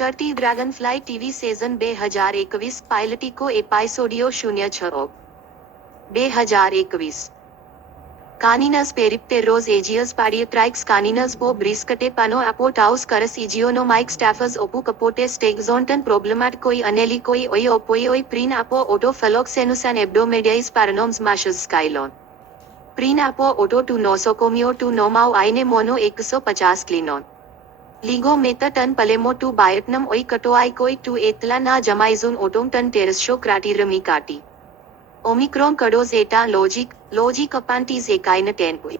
ચડતી ડ્રેગનફ્લાય TV season 2021 પાયલટિકો એપિસોડિયો 06 2021 Caninas peripteros aegeus padiatrix caninas po briscate pano apotaus caras igionomaic staffers opu capote stexonton problematcoi anelicoi oi opoi oi prin apo autophylloxenus and hebdomadiais paranoms machus skylon. Prin apo auto to nosocomio to nomau aine mono 150 clinon. Ligo meta ton palemo to biotnum oi katoai koi to etla na jamaizun otom ton teresho kratirami kati. Omicron kados eta logic apantis ekaina tenpui.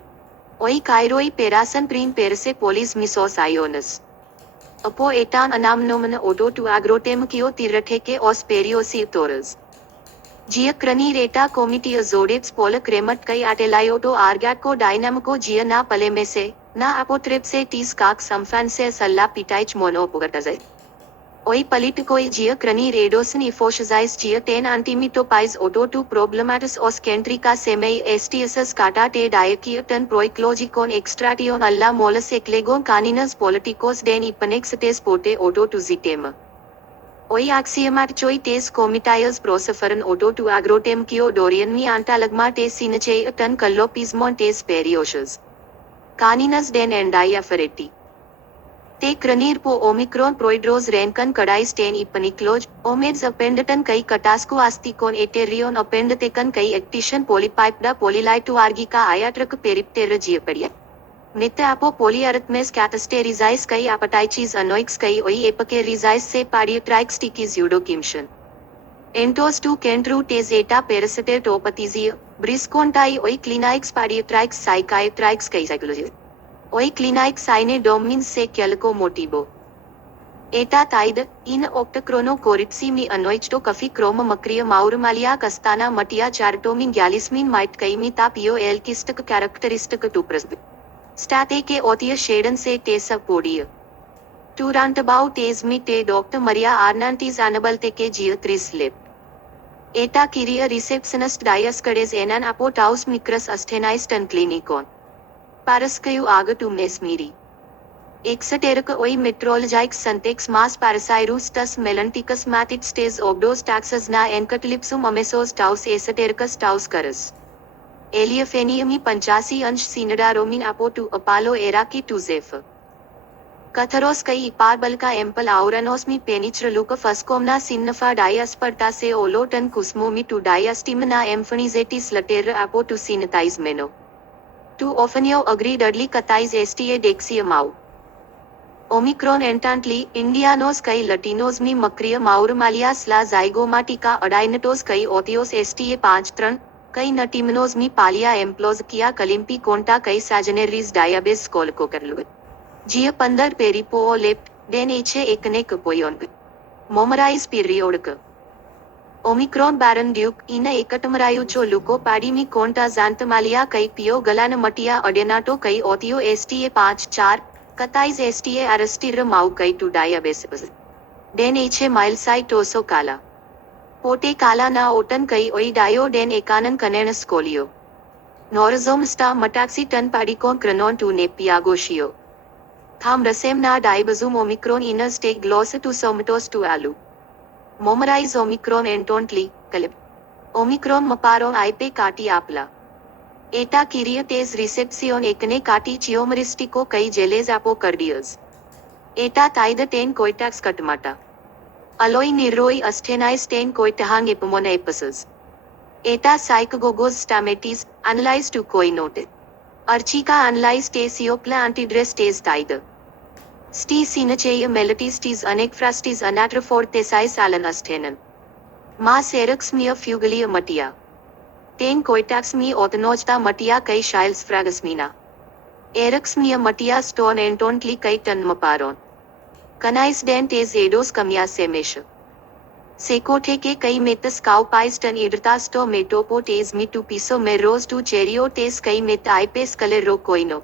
Oi kairoi perasan prin perse polis misos ionis. Apo etan anamnomen odo to agrotem kio tirate os periosi toras. Gia crani reta comitia zodeps pola cremat kai atelioto argatco dynamico gia na palemese, na apotrepse tis kak samfanse salla pitaich monopogataze. Oi politikoi gia crani redosin ifosizais gia ten antimitopais odo to problematis os kentrica semei stss kata te diakiatan proiclogicon extration alla molus eclegon caninas politicos den ipanextes pote odo to zitema. Oi axiomat choi tes comitias proseferan odo to agrotem kio dorian mi antalagma tes sinache tan kallopismon tes periosus. Caninas den endiafereti. Te cranir po omicron proidros renkan kadais ten ipanicloj, omeds appendaton kai katasco asticon eterion appendatekan kai ectition polypipeda polylito argica iatrak periptera geopedia. Nita apo polyarithmes catasterizais kai apataichis anoix kai oi epakerizais se padiatrix tikis eudokimtion. Entos to kentru tes eta parasiter topatizia, briscontai oi clinaix padiatrix psychiatrix kai psychology. Oi clinaix sine domins se calico motivo. Eta taid, in octachrono coripsimi anoichto kafi chroma macria mauramalia castana matia chartomin galismin might kaimi ta pio elkistic characteristic to presby. State ke otia shaden se te sapodia. Turantabau tes mi te Dr. Maria Arnantes Annabel te ke gia trislip. Eta kiria receptionist diascades enan apotaus micras asthenais tan clinicon. Parascayu agatum nesmiri. Exoterica oi metrologic santex mas parasirus tus melanticus matits tes obdos taxas na encatlipsum amesos taus esotericus taus caras. Eliafeniumi पंचासी अंश सीनडारोमिन अपो to अपालो एराकी to Jeff कथरोस कई इपार का ample आउरानोस मी पेनिच्रलुका फस्कोमना सिन्नफा डायस्पर्टा से ओलोटन कुस्मोमी टू डायस्टिमना एम्फनीजेटिस लटेर अपो टू सीनताइज मेनो टू ओफनियो अग्री डडली कताइज एस्टीए डेक्सियमाउ ओमिक्रॉन एंटांटली इंडियानोस कई लटिनोस मी मक्रिय माउरमालिया स्ला जाइगोमाटिका अडाइनटोस कई ओतियोस एस्टीए 5-3 कई नटीमनोज मी पालिया एम्प्लोज किया कलिम्पी कोंटा कई सैजनेरीज डायाबेस कोलको करलु जिया 15 पेरिपो लेप्ट डेन एचे एकने कपोयोन मोमराइज पीरियोडक ओमिक्रॉन बैरन ड्यूक इन एकटमरायु चो लुको पाडी मी कोंटा जानतमालिया कई पियो गलान मटिया अडेनाटो कई ओतियो एसटीए 5-4 कताइज एसटीए अरस्टीर माउ कई टू डायाबेस डेन एचे माइलसाइटोसो काला पोटे काला ना ओटन कई ओई डायोडेन एकानन कनेनस कोलियो नोरजोम स्टा मटाक्सी टन पाडिकोन क्रनोन टू नेपियागोशियो थाम रसेम ना डाइबजुम ओमिक्रोन इनस टेक ग्लोस टू सोमटोस टू आलू मोमराइज ओमिक्रोन एंटोंटली कलिप ओमिक्रोन मपारो आईपे काटी आपला एटा किरिय तेज रिसेप्सियोन एकने काटी चियोमरिस्टिको कई जेलेज आपो कार्डियस एटा ताइद ten कोइटैक्स कटमाटा Aloi niroi asthenais ten koitahang epimona episus. Eta psychogogos stametis, analyzed to koinote. Archica analyzed te siopla antidress tes tide. Sti sinacheia melatis tis anecfrastis anatrophor tesais alan asthenan. Mas erux mia fugalia matia. Ten koitax mi othenojta matia kai shiles fragasmina. Erux mia matia stone entontli kai tan maparon. Canais den tes edos kamia semesh. Secote ke kai metas cowpies tan idrtas to metopo tes mi tu piso meros tu cherio tes kai met ipes calero coino.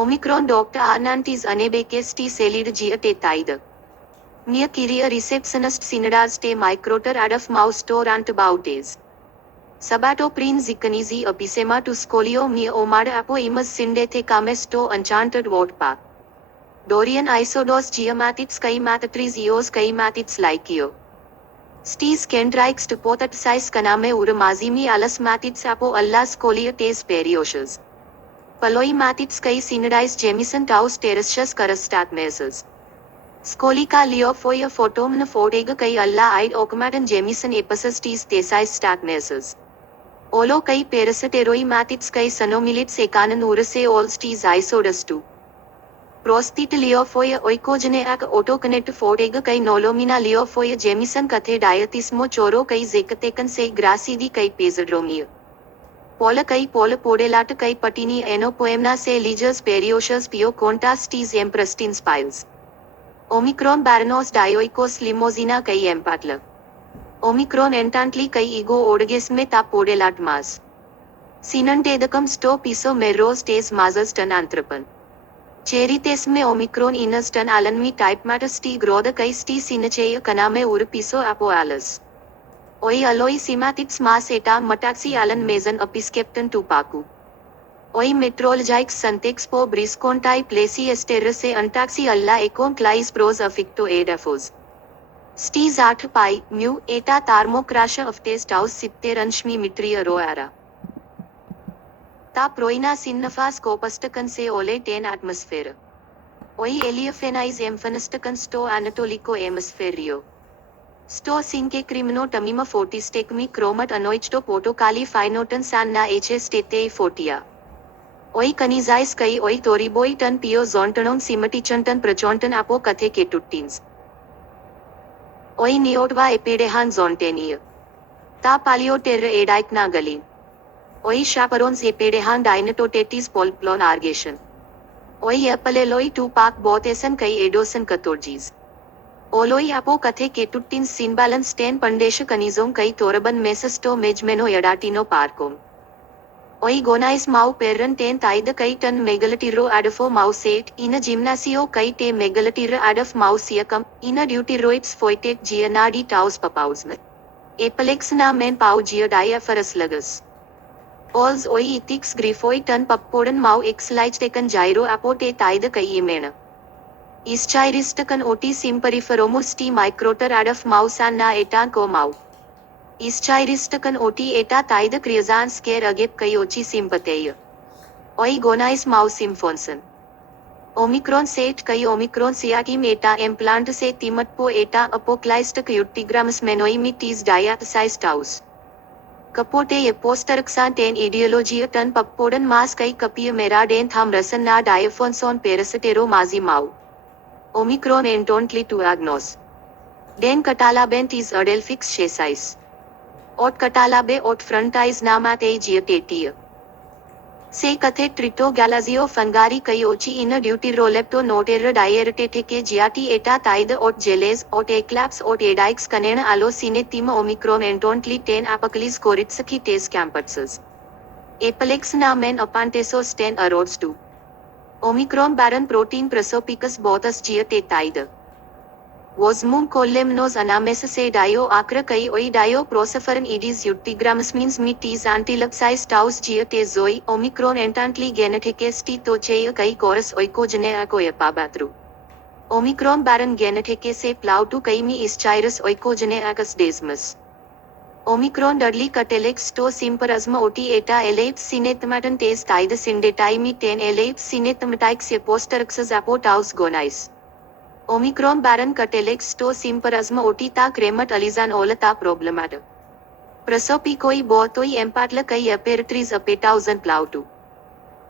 Omicron Dr. Arnantes Annabekes T selid gia te taida. Mia kiria receptionist sinadars te microter adaf mouse to rantaboutes. Sabato prin zicanizi episema tu scolio mia omada apo imas sinde te cames to enchanted word park. Dorian Isodos Geomatics Kaimatatris Eos Kaimatics Laikio. Stis Kendrikes Tupotatsize Kaname Uramazimi Alas Matits Apo Allas Colia Tes Perioshas. Paloi Matits Kai Sinadis Jamison Taus Terrasius Karastat Mesas. Scolica Leofoia Photomna Fodega Kai Alla Id Okmatan Jamison Epicus Tes Tesais Stat Mesas. Olo Kai Parasateroi Matits Kai Sanomilits Ekanan Urase All Stis Isodas 2. Prostheta Leofoia Oikogeneac Autoconnect Fodega Kai Nolomina Leofoia Jamison Cathe Diatismo Choro Kai Zecatecan Se Gracidi Kai Pesadromia. Pola Kai Pola Podelata Kai Patini Enopoemna Se Legius Perioshas Pio Contas Tis Emprestins Spiles. Omicron Baranos Dioicos Limosina Kai Empatla. Omicron Entantli Kai Ego Odagesme Ta Podelat Mas. Sinantedacum Sto Piso Merros Tes Mazas Tan Anthropan. Cheritesme Omicron Inas Tan Alanmi Type Matters T Groda Kai Sti Sinachea Kaname Uripiso Apoalas. Oi Aloi Simatits Mas Eta Mataxi Alan Mazan Episcepton Tupacu. Oi Metrologix Santex Po Briscontai Plesi Esterase Antaxi Alla Econ Clais Pros Affecto Edafos. Stis Art Pi, Mu, Eta Thermocrasha of Test House Sipter Anshmi Mitria Roara. Ta Proina Sinnafas Copastacan Se Ole 10 Atmosphere. Oi Eliophenis Emphanastacan Sto Anatolico Hemisferio. Sto Sinke Crimino Tamima Fortistecmi Chromat Anoichto Potocali Phinoton San Na H. Tete Fortia. Oi Canizais Kai Oi Toriboi Tan Pio Zontanon Simatichantan Prachontan Apo Kathe Ketutins. Oi Neotva Epidehan Zontania. Ta Palio Terra Edic Nagalin. Oi Chaperons Epidehan Dinatotetis Polplon Argation. Oi Apaleloi Tupac Bothesan Kai Edosan Katorgis. Oloi Apo Kathe Ketutins Sinbalance 10 Pandesha Kanizom Kai Toraban Mesasto Mejmeno Yadatino Parcom. Oi Gonais Mau Perran 10 Taida Kai Tan Megalatiro Adafo Mouse 8 Ina Gymnasio Kai Te Megalatira Adaf Mausiacum Ina Deuteroids Foitet Gianadi Taus Papausmet. Apalexna Men Pau Gia Diapharas Lagus. Alls Oi Ethix Grifoi Tan Pappodan Mau Exlichtakan Gyro Apote Taida Kai Imena. Ischiristakan Oti Simperiferomus T Microter Adaf Mausanna Etan Ko Mau. Ischiristakan Oti Eta Taida Kriazan Scare Agep Kayochi Sympatheia. Oi Gonais Mau Symphoncen. Omicron Set Kai Omicron Siakim Eta Implant Se Timatpo Eta Apoclystic Utigramus Menoi Mitis Diathasized House. Capote Eposterxan 10 Ideologia Tan Pappodan Mas Kai Kapia Meraden Tham Rasan Na Diaphonson Perasatero Mazi Mau. Omicron Entontli to Agnos. Den Catalabent is Adelphix Chesais. Ot Catalabe ot Frontis Namate Giatetia. Se Cathe Trito Galazio Fungari Kayochi in a duty rolepto noterra diareteteke Giati Eta Taida ot Geles ot Eclaps ot Edix Canena Alo Sine Tima Omicron Entontli 10 Apocalis Koritsaki Tes Campuses. Apalex na men Apantesos 10 Arods 2. Omicron Baron Protein Prosopicus Bothus Giate Taida. Wasmum Colemnos Anamesa Se Dio Acra Kai Oi Dio Prosafaran Edis Utigramus means Mitis Antilapsis Taus Giate Zoi Omicron Entantli Geneticus T Tochea Kai Chorus Oikogenea Koyapabatru. Omicron Baron Genetike Se Plautu Kaimi Ischirus Oikogeneacus Desmus. Omicron Dudley Catelex To Simparasma Oti Eta Elates Sinethmatan Tes Tida Sindetaimi 10 Elates Sinethmatix Eposterxus Apotaus Gonais. Omicron Baron Catelex To Simparasma Oti Ta Cremat Alizan Olata Problemata. Prosopicoi Botoi Empatla Kai Aperitris Apetauzan Plautu.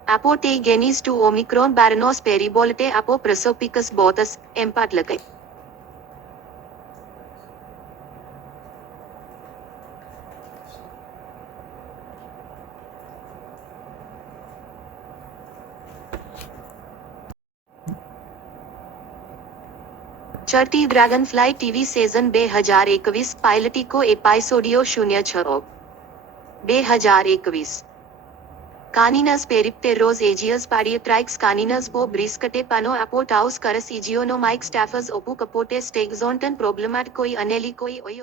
Apote Genis to Omicron Baranos Peribolate Apo Prosopicus Bothus, Empatla Kai. चढ़ती Dragonfly TV season 2021 पायलटिको एपिसोडियो 06 2021 Caninas peripteros aegias padiatrix caninas po briscate pano apotaus caras igionomaic staffers opu capote stegzontan problemat koi aneli koi oi